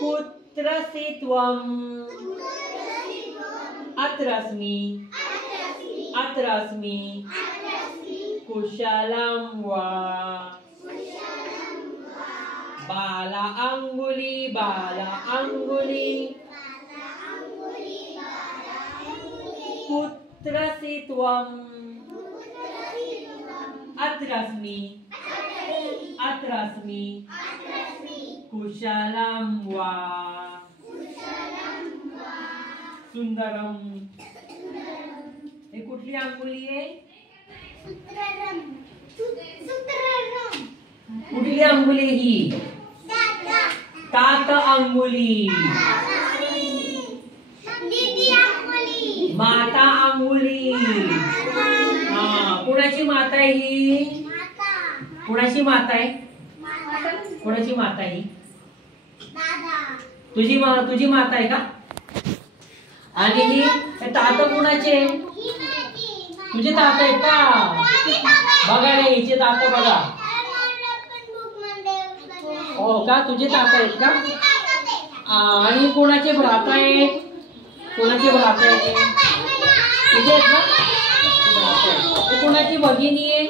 पुत्रसि त्वम् अत्रास्मि अत्रास्मि कुशलं वा बाला अंगुली पुत्रसि त्वम् अत्रास्मि अत्रास्मि कुशलं वा सुंदरम। हे कुठली अंगुली आहे? कुठली अंगुली ही? तात अंगुली माता अंगुली। कुणाची माता आहे ही? कुणाची माता आहे? कुणाची माता आहे? तुझी माता आहे का? आणि ही तात कुणाचे? तुझे तात आहेत का? बघा रे हिचे तात बघा। हो का? तुझे तात आहेत का? आणि कोणाचे भ्राता आहेत? कोणाचे भ्राता आहेत? तुझे आहेत ना? कोणाची भगिनी आहे?